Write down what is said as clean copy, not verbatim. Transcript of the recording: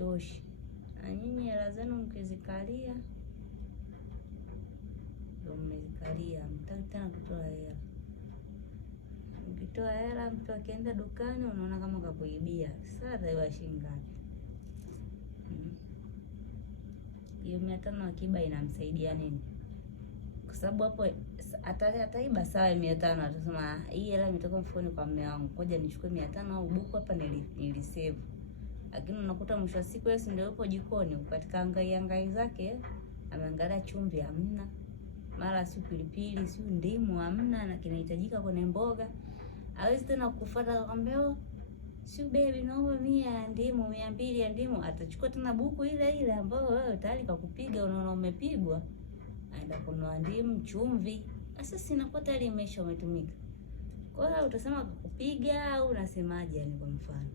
hazitoshi, na nyinyi hela zenu mkizikalia ndio mmezikalia, mtaki tena kutoa hela. Mkitoa hela, mtu akienda dukani unaona kama kakuibia. Sasa ataiba shilingi ngapi? Hiyo 500 akiba inamsaidia nini? Kwa sababu hapo ataiba sawa 500, atasema hii hela imetoka mfukoni kwa mume wangu, ngoja nichukue 500 au buku hapa nilisave. Lakini unakuta mwisho wa siku yeye ndio yupo jikoni katika hangai zake, ameangalia chumvi hamna, mara si pilipili, si ndimu hamna, na kinahitajika kwenye mboga. Hawezi tena kufuata akwambia si baby, naomba 100 ya ndimu, 200 ya ndimu. Atachukua tena buku ile ambayo wewe tayari kakupiga, unaona umepigwa, aenda kununua ndimu, chumvi. Sasa sinakuwa tayari imesha umetumika. Kwa hiyo utasema kukupiga au unasemaje? Yani kwa mfano